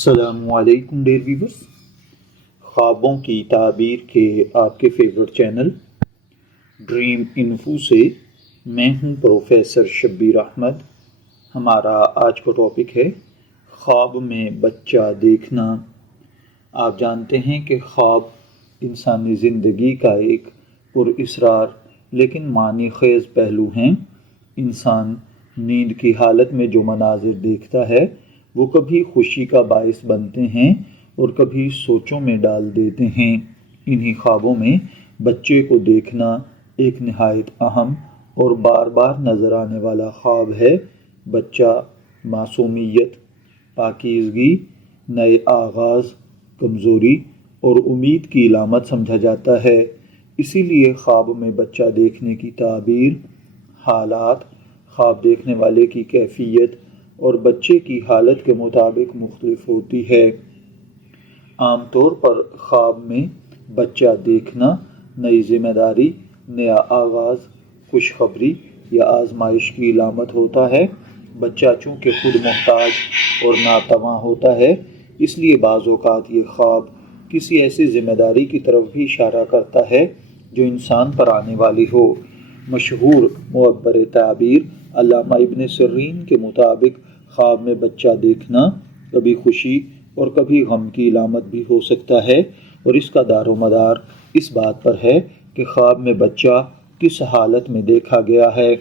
السلام علیکم dear viewers, خوابوں کی تعبیر کے آپ کے فیورٹ چینل ڈریم انفو سے میں ہوں پروفیسر شبیر احمد۔ ہمارا آج کا ٹاپک ہے خواب میں بچہ دیکھنا۔ آپ جانتے ہیں کہ خواب انسانی زندگی کا ایک پراسرار لیکن معنی خیز پہلو ہیں۔ انسان نیند کی حالت میں جو مناظر دیکھتا ہے وہ کبھی خوشی کا باعث بنتے ہیں اور کبھی سوچوں میں ڈال دیتے ہیں۔ انہی خوابوں میں بچے کو دیکھنا ایک نہایت اہم اور بار بار نظر آنے والا خواب ہے۔ بچہ معصومیت، پاکیزگی، نئے آغاز، کمزوری اور امید کی علامت سمجھا جاتا ہے۔ اسی لیے خواب میں بچہ دیکھنے کی تعبیر، حالات، خواب دیکھنے والے کی کیفیت اور بچے کی حالت کے مطابق مختلف ہوتی ہے۔ عام طور پر خواب میں بچہ دیکھنا نئی ذمہ داری، نیا آغاز، خوشخبری یا آزمائش کی علامت ہوتا ہے۔ بچہ چونکہ خود محتاج اور ناتواں ہوتا ہے، اس لیے بعض اوقات یہ خواب کسی ایسی ذمہ داری کی طرف بھی اشارہ کرتا ہے جو انسان پر آنے والی ہو۔ مشہور معبر تعبیر علامہ ابن سیرین کے مطابق خواب میں بچہ دیکھنا کبھی خوشی اور کبھی غم کی علامت بھی ہو سکتا ہے، اور اس کا دار و مدار اس بات پر ہے کہ خواب میں بچہ کس حالت میں دیکھا گیا ہے۔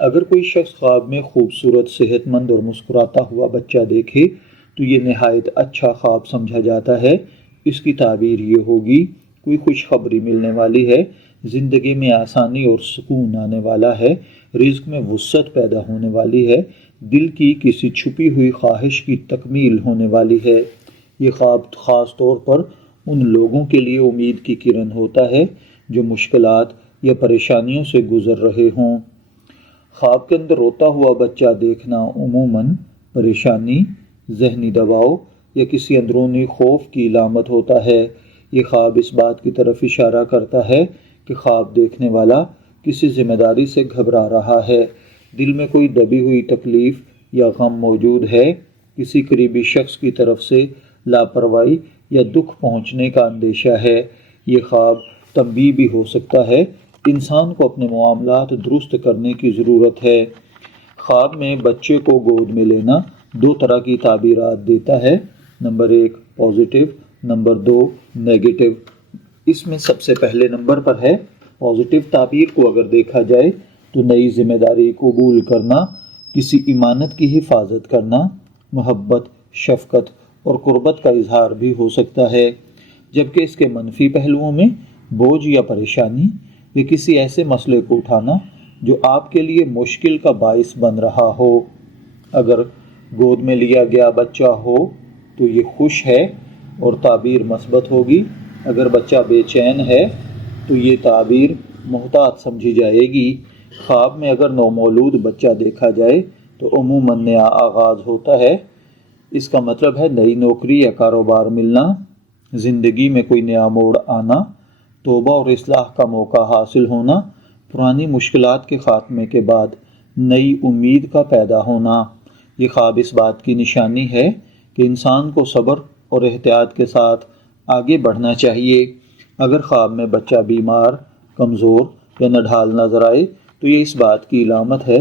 اگر کوئی شخص خواب میں خوبصورت، صحت مند اور مسکراتا ہوا بچہ دیکھے تو یہ نہایت اچھا خواب سمجھا جاتا ہے۔ اس کی تعبیر یہ ہوگی: کوئی خوشخبری ملنے والی ہے، زندگی میں آسانی اور سکون آنے والا ہے، رزق میں وسعت پیدا ہونے والی ہے، دل کی کسی چھپی ہوئی خواہش کی تکمیل ہونے والی ہے۔ یہ خواب خاص طور پر ان لوگوں کے لیے امید کی کرن ہوتا ہے جو مشکلات یا پریشانیوں سے گزر رہے ہوں۔ خواب کے اندر روتا ہوا بچہ دیکھنا عموماً پریشانی، ذہنی دباؤ یا کسی اندرونی خوف کی علامت ہوتا ہے۔ یہ خواب اس بات کی طرف اشارہ کرتا ہے کہ خواب دیکھنے والا کسی ذمہ داری سے گھبرا رہا ہے، دل میں کوئی دبی ہوئی تکلیف یا غم موجود ہے، کسی قریبی شخص کی طرف سے لاپرواہی یا دکھ پہنچنے کا اندیشہ ہے۔ یہ خواب تنبیہ بھی ہو سکتا ہے، انسان کو اپنے معاملات درست کرنے کی ضرورت ہے۔ خواب میں بچے کو گود میں لینا دو طرح کی تعبیرات دیتا ہے: نمبر 1 پازیٹیو، نمبر 2 نیگیٹو۔ اس میں سب سے پہلے نمبر پر ہے پازیٹیو تعبیر کو اگر دیکھا جائے تو نئی ذمہ داری قبول کرنا، کسی امانت کی حفاظت کرنا، محبت، شفقت اور قربت کا اظہار بھی ہو سکتا ہے، جبکہ اس کے منفی پہلوؤں میں بوجھ یا پریشانی یا کسی ایسے مسئلے کو اٹھانا جو آپ کے لیے مشکل کا باعث بن رہا ہو۔ اگر گود میں لیا گیا بچہ ہو تو یہ خوش ہے اور تعبیر مثبت ہوگی۔ اگر بچہ بے چین ہے تو یہ تعبیر محتاط سمجھی جائے گی۔ خواب میں اگر نومولود بچہ دیکھا جائے تو عموماً نیا آغاز ہوتا ہے۔ اس کا مطلب ہے نئی نوکری یا کاروبار ملنا، زندگی میں کوئی نیا موڑ آنا، توبہ اور اصلاح کا موقع حاصل ہونا، پرانی مشکلات کے خاتمے کے بعد نئی امید کا پیدا ہونا۔ یہ خواب اس بات کی نشانی ہے کہ انسان کو صبر اور احتیاط کے ساتھ آگے بڑھنا چاہیے۔ اگر خواب میں بچہ بیمار، کمزور یا نڈھال نظر آئے تو یہ اس بات کی علامت ہے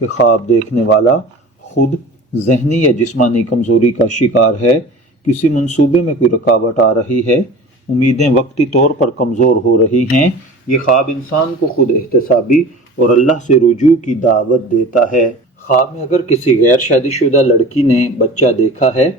کہ خواب دیکھنے والا خود ذہنی یا جسمانی کمزوری کا شکار ہے، کسی منصوبے میں کوئی رکاوٹ آ رہی ہے، امیدیں وقتی طور پر کمزور ہو رہی ہیں۔ یہ خواب انسان کو خود احتسابی اور اللہ سے رجوع کی دعوت دیتا ہے۔ خواب میں اگر کسی غیر شادی شدہ لڑکی نے بچہ دیکھا ہے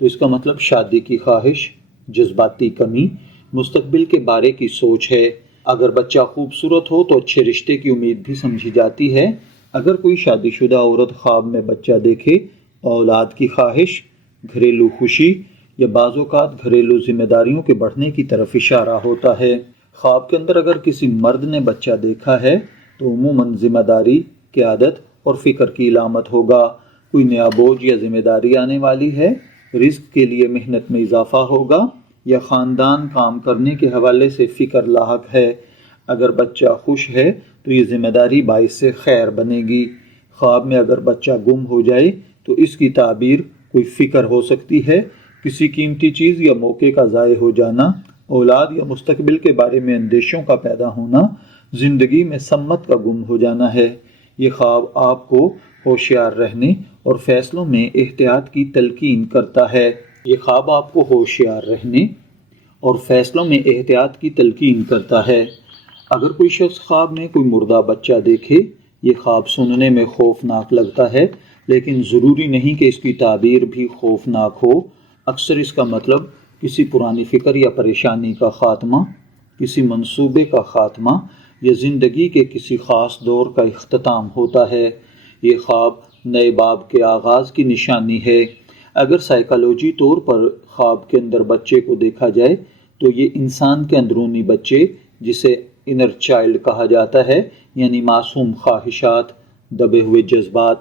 تو اس کا مطلب شادی کی خواہش، جذباتی کمی، مستقبل کے بارے کی سوچ ہے۔ اگر بچہ خوبصورت ہو تو اچھے رشتے کی امید بھی سمجھی جاتی ہے۔ اگر کوئی شادی شدہ عورت خواب میں بچہ دیکھے، اولاد کی خواہش، گھریلو خوشی یا بعض اوقات گھریلو ذمہ داریوں کے بڑھنے کی طرف اشارہ ہوتا ہے۔ خواب کے اندر اگر کسی مرد نے بچہ دیکھا ہے تو عموماً ذمہ داری، قیادت اور فکر کی علامت ہوگا، کوئی نیا بوجھ یا ذمہ داری آنے والی ہے، رزق کے لیے محنت میں اضافہ ہوگا یا خاندان کام کرنے کے حوالے سے فکر لاحق ہے۔ اگر بچہ خوش ہے تو یہ ذمہ داری باعث خیر بنے گی۔ خواب میں اگر بچہ گم ہو جائے تو اس کی تعبیر کوئی فکر ہو سکتی ہے کسی قیمتی چیز یا موقع کا ضائع ہو جانا، اولاد یا مستقبل کے بارے میں اندیشوں کا پیدا ہونا، زندگی میں سمت کا گم ہو جانا ہے۔ یہ خواب آپ کو ہوشیار رہنے اور فیصلوں میں احتیاط کی تلقین کرتا ہے۔ یہ خواب آپ کو ہوشیار رہنے اور فیصلوں میں احتیاط کی تلقین کرتا ہے۔ اگر کوئی شخص خواب میں کوئی مردہ بچہ دیکھے، یہ خواب سننے میں خوفناک لگتا ہے، لیکن ضروری نہیں کہ اس کی تعبیر بھی خوفناک ہو۔ اکثر اس کا مطلب کسی پرانی فکر یا پریشانی کا خاتمہ، کسی منصوبے کا خاتمہ یا زندگی کے کسی خاص دور کا اختتام ہوتا ہے۔ یہ خواب نئے باب کے آغاز کی نشانی ہے۔ اگر سائیکالوجی طور پر خواب کے اندر بچے کو دیکھا جائے تو یہ انسان کے اندرونی بچے، جسے انر چائلڈ کہا جاتا ہے، یعنی معصوم خواہشات، دبے ہوئے جذبات،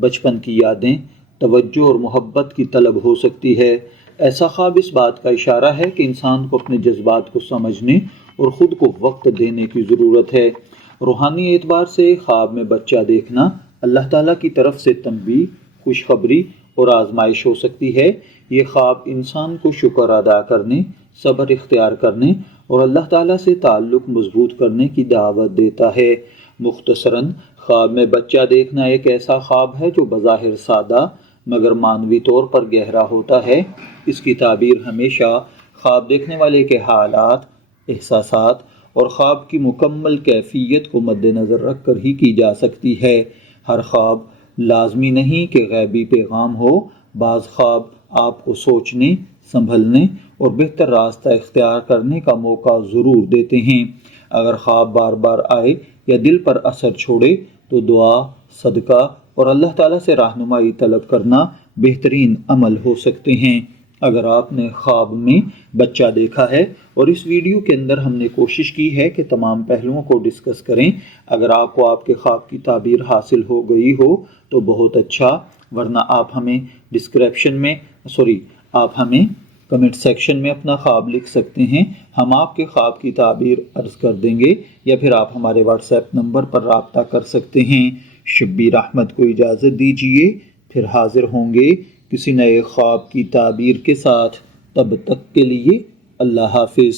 بچپن کی یادیں، توجہ اور محبت کی طلب ہو سکتی ہے۔ ایسا خواب اس بات کا اشارہ ہے کہ انسان کو اپنے جذبات کو سمجھنے اور خود کو وقت دینے کی ضرورت ہے۔ روحانی اعتبار سے خواب میں بچہ دیکھنا اللہ تعالیٰ کی طرف سے تنبیہ، خوشخبری اور آزمائش ہو سکتی ہے۔ یہ خواب انسان کو شکر ادا کرنے، صبر اختیار کرنے اور اللہ تعالیٰ سے تعلق مضبوط کرنے کی دعوت دیتا ہے۔ مختصراً، خواب میں بچہ دیکھنا ایک ایسا خواب ہے جو بظاہر سادہ مگر معنوی طور پر گہرا ہوتا ہے۔ اس کی تعبیر ہمیشہ خواب دیکھنے والے کے حالات، احساسات اور خواب کی مکمل کیفیت کو مد نظر رکھ کر ہی کی جا سکتی ہے۔ ہر خواب لازمی نہیں کہ غیبی پیغام ہو۔ بعض خواب آپ کو سوچنے، سنبھلنے اور بہتر راستہ اختیار کرنے کا موقع ضرور دیتے ہیں۔ اگر خواب بار بار آئے یا دل پر اثر چھوڑے تو دعا، صدقہ اور اللہ تعالیٰ سے رہنمائی طلب کرنا بہترین عمل ہو سکتے ہیں۔ اگر آپ نے خواب میں بچہ دیکھا ہے، اور اس ویڈیو کے اندر ہم نے کوشش کی ہے کہ تمام پہلوؤں کو ڈسکس کریں، اگر آپ کو آپ کے خواب کی تعبیر حاصل ہو گئی ہو تو بہت اچھا، ورنہ آپ ہمیں کمنٹ سیکشن میں اپنا خواب لکھ سکتے ہیں۔ ہم آپ کے خواب کی تعبیر عرض کر دیں گے، یا پھر آپ ہمارے واٹس ایپ نمبر پر رابطہ کر سکتے ہیں۔ شبیر احمد کو اجازت دیجیے، پھر حاضر ہوں گے کسی نئے خواب کی تعبیر کے ساتھ۔ تب تک کے لیے اللہ حافظ۔